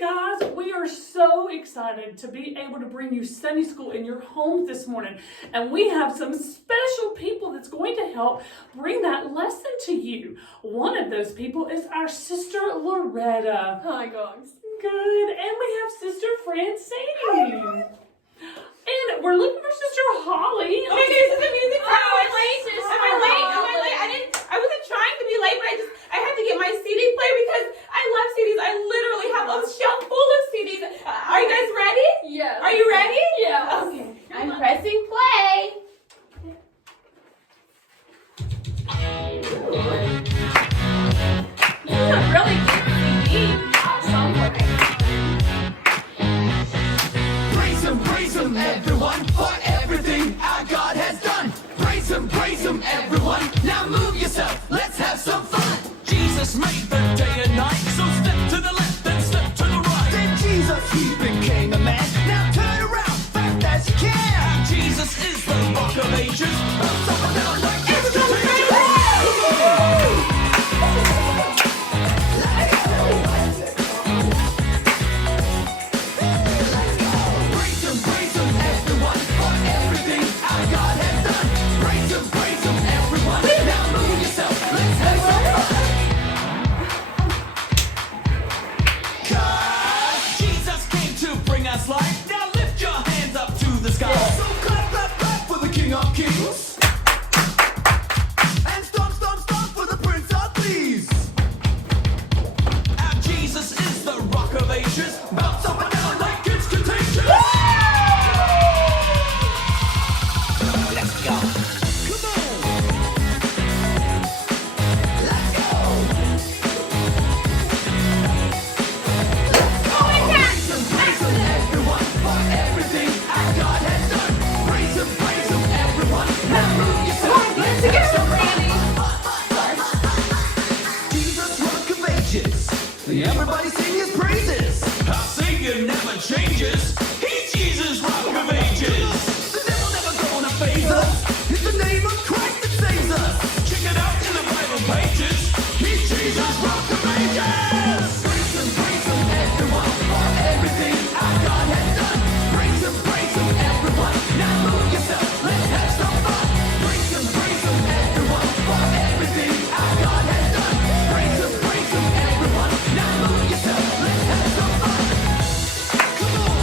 Guys, we are so excited to be able to bring you Sunday school in your homes this morning. And we have some special people that's going to help bring that lesson to you. One of those people is our sister Loretta. Hi, guys. Good. And we have Sister Francine. And we're looking for Sister Holly. Oh my goodness, is the music am I late? I wasn't trying to be late, but I had to get my CD player because I love CDs. I literally have a shelf full of CDs. Are you guys ready? Yes. Are you ready? Yeah. Okay. I'm pressing play. This is a really good CD. Praise him, everyone, for everything our God has done. Praise him, everyone. Now move yourself, let's have some fun. Jesus made the day and night, so step to the left and step to the right. Then Jesus, he became a man. Now turn around, fast as you can. Jesus is the rock of ages. Up, up, and down like it's Praise him, everyone, for everything our God has done. Praise him, everyone. Now move yourself, let's have some fun. 'Cause Jesus came to bring us life. Now lift your hands up to the sky. So clap, clap, clap for the King of Kings. And stomp, stomp, stomp for the Prince of Peace. Our Jesus is the rock of ages. Bounce up and down like it's contagious. Let's go. Come on. Let's go. Praise him, everyone, for everything our God has done. Praise him, everyone. Now move yourself. Let's have some fun. Jesus, rock of ages. Everybody sing his praises. Our Savior never changes. He's Jesus, rock of ages. The devil never gonna faze us. It's the name of Christ that saves us. Check it out in the Bible pages. He's Jesus, rock of ages. Praise him, everyone, for everything our God has done. Praise him, everyone. Now move yourself, let's have some fun. Praise him, everyone, for everything our God has done. Praise him, everyone. Now move yourself, let's have some fun. Come on.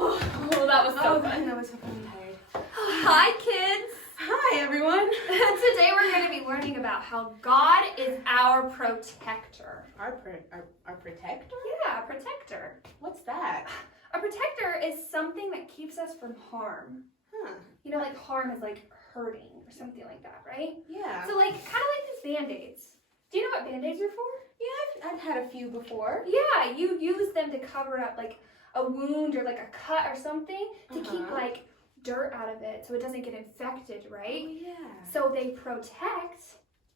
Oh, that was so fun. I was so tired. Hi, kids. Hi, everyone. Today we're going to be learning about how God is our protector. Our protector? Yeah, protector. What's that? A protector is something that keeps us from harm. Huh. You know, like harm is like hurting or something like that, right? Yeah. So like, kind of like these Band-Aids. Do you know what Band-Aids are for? Yeah, I've had a few before. Yeah, you use them to cover up like a wound or like a cut or something to keep like dirt out of it so it doesn't get infected, right? Oh, yeah. So they protect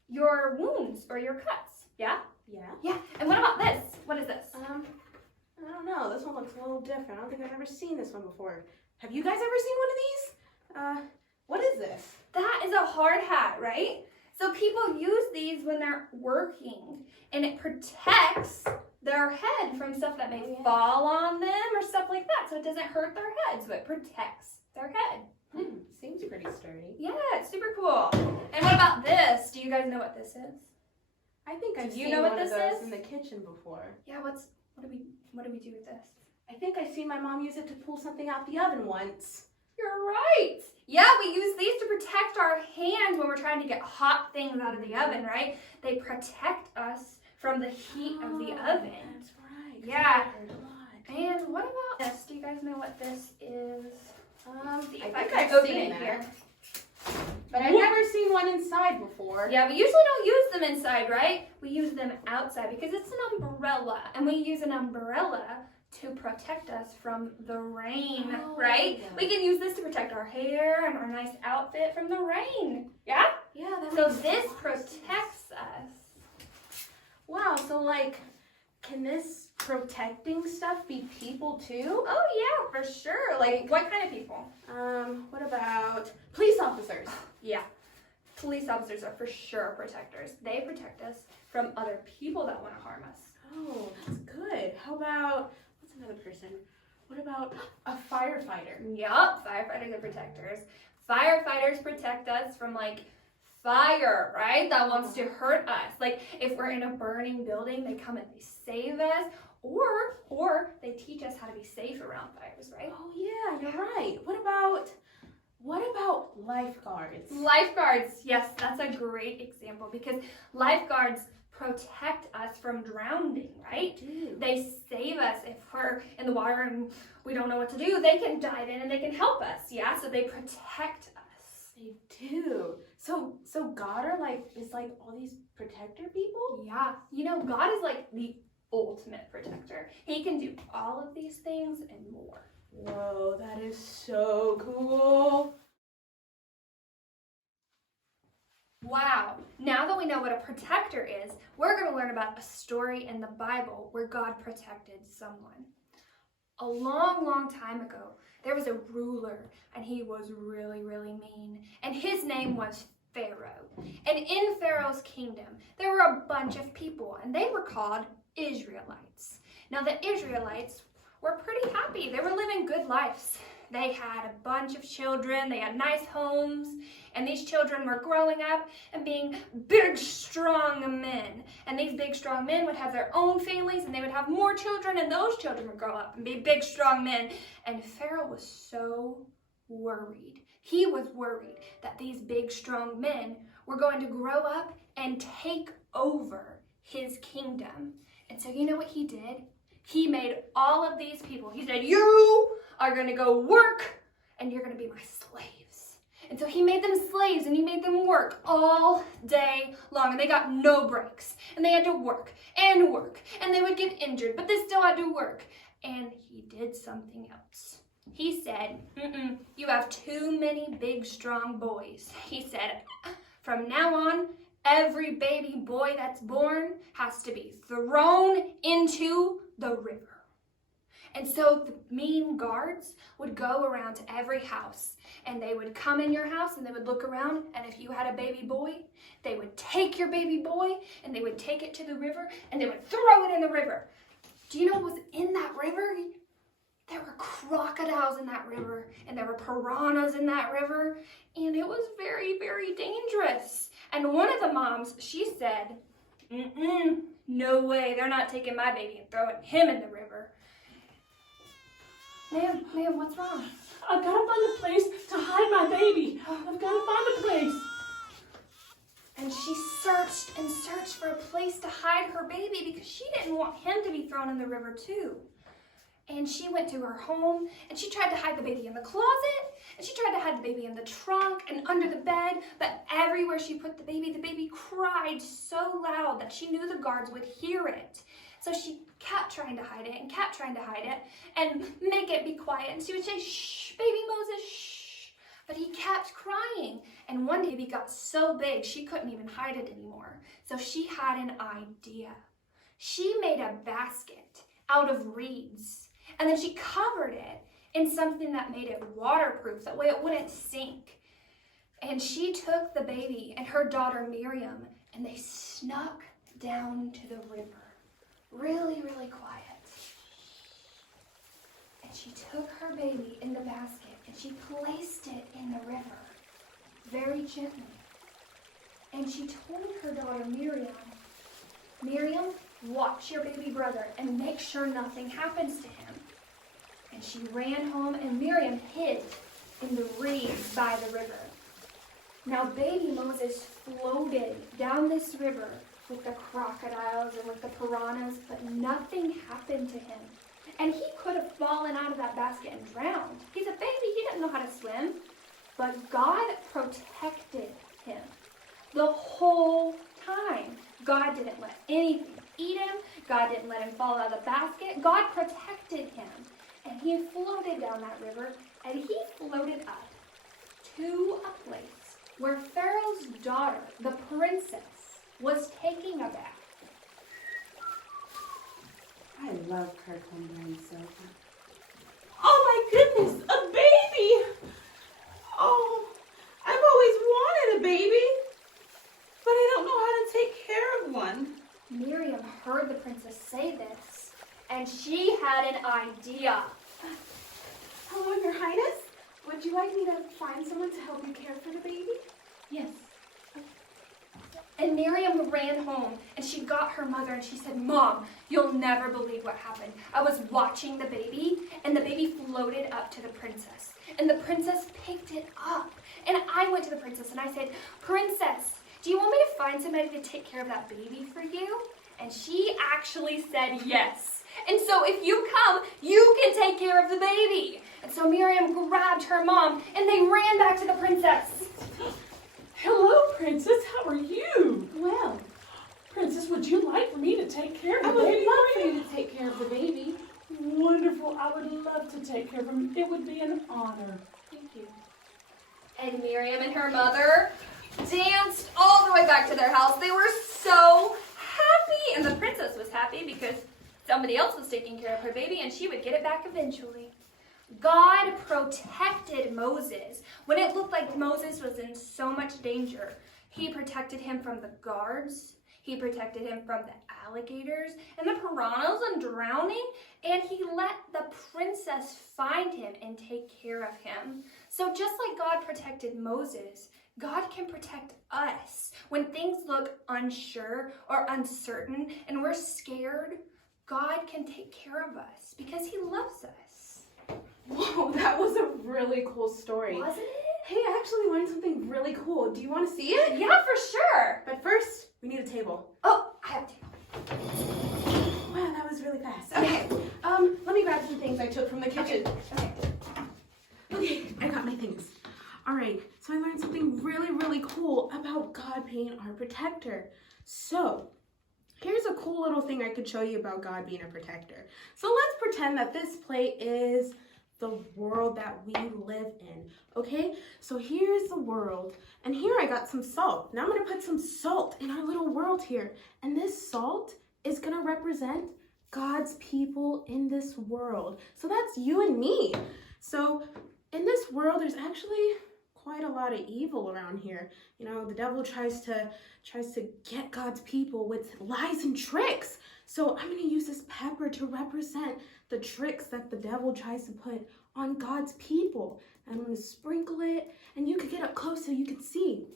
your wounds or your cuts. Yeah? Yeah. Yeah. And what about this? What is this? I don't know. This one looks a little different. I don't think I've ever seen this one before. Have you guys ever seen one of these? What is this? That is a hard hat, right? So people use these when they're working and it protects their head from stuff that may fall on them or stuff like that. So it doesn't hurt their head. So it protects their head. Seems pretty sturdy. Yeah, it's super cool. And what about this? Do you guys know what this is? I think I've Do you seen know what one this of those is? in the kitchen before. Yeah, what do we do with this? I think I've seen my mom use it to pull something out the oven once. You're right. Yeah, we use these to protect our hands when we're trying to get hot things out of the oven, right? They protect us from the heat of the oven. That's right. Yeah. I've heard a lot. And what about this? Do you guys know what this is? I If think I I've can open seen it that. here. But I've never seen one inside before. Yeah, we usually don't use them inside, right? We use them outside because it's an umbrella. And we use an umbrella to protect us from the rain, right? Yeah. We can use this to protect our hair and our nice outfit from the rain. Yeah? Yeah, that So makes this sense. protects us. Wow, so like, can this protecting stuff be people too? Oh yeah, for sure. Like what kind of people? What about police officers? Yeah. Police officers are for sure protectors. They protect us from other people that want to harm us. Oh, that's good. How about, what's another person? What about a firefighter? Yup, firefighters are protectors. Firefighters protect us from like fire, right? That wants to hurt us. Like if we're in a burning building, they come and they save us, or they teach us how to be safe around fires, right? Oh yeah, you're right. What about lifeguards? Lifeguards, yes, that's a great example because lifeguards protect us from drowning, right? They save us if we're in the water and we don't know what to do. They can dive in and they can help us, yeah? So they protect us. They do. So God is like all these protector people? Yeah, you know, God is like the ultimate protector. He can do all of these things and more. Whoa, that is so cool. Wow, now that we know what a protector is, we're going to learn about a story in the Bible where God protected someone. A long, long time ago, there was a ruler, and he was really, really mean, and his name was Pharaoh. And in Pharaoh's kingdom, there were a bunch of people, and they were called Israelites. Now, the Israelites were pretty happy. They were living good lives. They had a bunch of children, they had nice homes, and these children were growing up and being big, strong men. And these big, strong men would have their own families, and they would have more children, and those children would grow up and be big, strong men. And Pharaoh was so worried. He was worried that these big, strong men were going to grow up and take over his kingdom. And so you know what he did? He made all of these people, he said, you are going to go work and you're going to be my slaves. And so he made them slaves and he made them work all day long. And they got no breaks. And they had to work. And they would get injured, but they still had to work. And he did something else. He said, you have too many big, strong boys. He said, from now on, every baby boy that's born has to be thrown into the river. And so the mean guards would go around to every house and they would come in your house and they would look around, and if you had a baby boy, they would take your baby boy and they would take it to the river and they would throw it in the river. Do you know what was in that river? There were crocodiles in that river and there were piranhas in that river, and it was very, very dangerous. And one of the moms, she said, no way, they're not taking my baby and throwing him in the river. Ma'am, what's wrong? I've got to find a place to hide my baby. I've got to find a place. And she searched and searched for a place to hide her baby because she didn't want him to be thrown in the river too. And she went to her home and she tried to hide the baby in the closet, and she tried to hide the baby in the trunk and under the bed, but everywhere she put the baby cried so loud that she knew the guards would hear it. So she kept trying to hide it and kept trying to hide it and make it be quiet. And she would say, shh, baby Moses, shh. But he kept crying. And one day he got so big, she couldn't even hide it anymore. So she had an idea. She made a basket out of reeds. And then she covered it in something that made it waterproof. That way it wouldn't sink. And she took the baby and her daughter Miriam, and they snuck down to the river. Really, really quiet. And she took her baby in the basket and she placed it in the river very gently. And she told her daughter Miriam, watch your baby brother and make sure nothing happens to him. And she ran home and Miriam hid in the reeds by the river. Now baby Moses floated down this river with the crocodiles and with the piranhas, but nothing happened to him. And he could have fallen out of that basket and drowned. He's a baby, he didn't know how to swim. But God protected him the whole time. God didn't let anything eat him. God didn't let him fall out of the basket. God protected him. And he floated down that river, and he floated up to a place where Pharaoh's daughter, the princess, was taking a bath. I love Kirkland brand soap. Oh my goodness, a baby! Oh, I've always wanted a baby, but I don't know how to take care of one. Miriam heard the princess say this, and she had an idea. Hello, Your Highness. Would you like me to find someone to help you care for the baby? Yes. And Miriam ran home, and she got her mother, and she said, Mom, you'll never believe what happened. I was watching the baby, and the baby floated up to the princess. And the princess picked it up. And I went to the princess, and I said, Princess, do you want me to find somebody to take care of that baby for you? And she actually said yes. And so if you come, you can take care of the baby. And so Miriam grabbed her mom, and they ran back to the princess. Hello, Princess. How are you? Well, Princess, would you like for me to take care of I the would baby? love for you to take care of the baby. Wonderful. I would love to take care of him. It would be an honor. Thank you. And Miriam and her mother danced all the way back to their house. They were so happy. And the princess was happy because somebody else was taking care of her baby and she would get it back eventually. God protected Moses. When it looked like Moses was in so much danger, he protected him from the guards. He protected him from the alligators and the piranhas and drowning. And he let the princess find him and take care of him. So just like God protected Moses, God can protect us. When things look unsure or uncertain and we're scared, God can take care of us because he loves us. Whoa, that was a really cool story. Wasn't it? Hey, I actually learned something really cool. Do you want to see it? Yeah, for sure. But first, we need a table. Oh, I have a table. Wow, that was really fast. Okay, let me grab some things I took from the kitchen. Okay, I got my things. All right, so I learned something really, really cool about God being our protector. So, here's a cool little thing I could show you about God being a protector. So let's pretend that this plate is the world that we live in, okay? So here's the world, and here I got some salt. Now I'm gonna put some salt in our little world here, and this salt is gonna represent God's people in this world. So that's you and me. So in this world, there's actually quite a lot of evil around here. You know, the devil tries to get God's people with lies and tricks. So I'm gonna use this pepper to represent the tricks that the devil tries to put on God's people. I'm gonna sprinkle it, and you can get up close so you can see.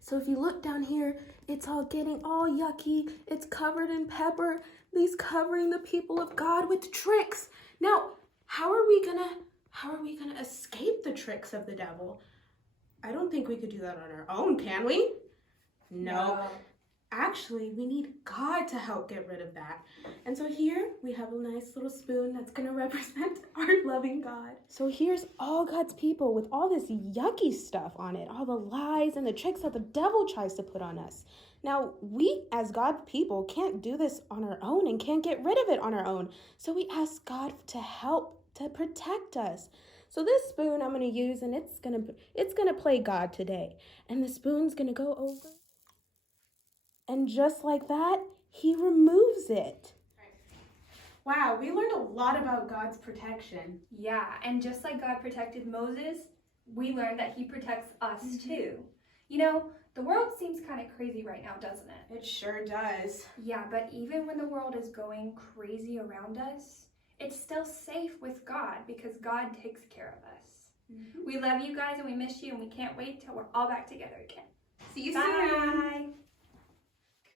So if you look down here, it's all getting all yucky. It's covered in pepper. These covering the people of God with tricks. Now, how are we gonna escape the tricks of the devil? I don't think we could do that on our own, can we? No. Actually, we need God to help get rid of that. And so here we have a nice little spoon that's going to represent our loving God. So here's all God's people with all this yucky stuff on it, all the lies and the tricks that the devil tries to put on us. Now, we as God's people can't do this on our own and can't get rid of it on our own. So we ask God to help, to protect us. So this spoon I'm going to use, and it's going to play God today. And the spoon's going to go over. And just like that, he removes it. Wow, we learned a lot about God's protection. Yeah, and just like God protected Moses, we learned that he protects us too. You know, the world seems kind of crazy right now, doesn't it? It sure does. Yeah, but even when the world is going crazy around us, it's still safe with God because God takes care of us. We love you guys and we miss you and we can't wait till we're all back together again. See you soon. Bye.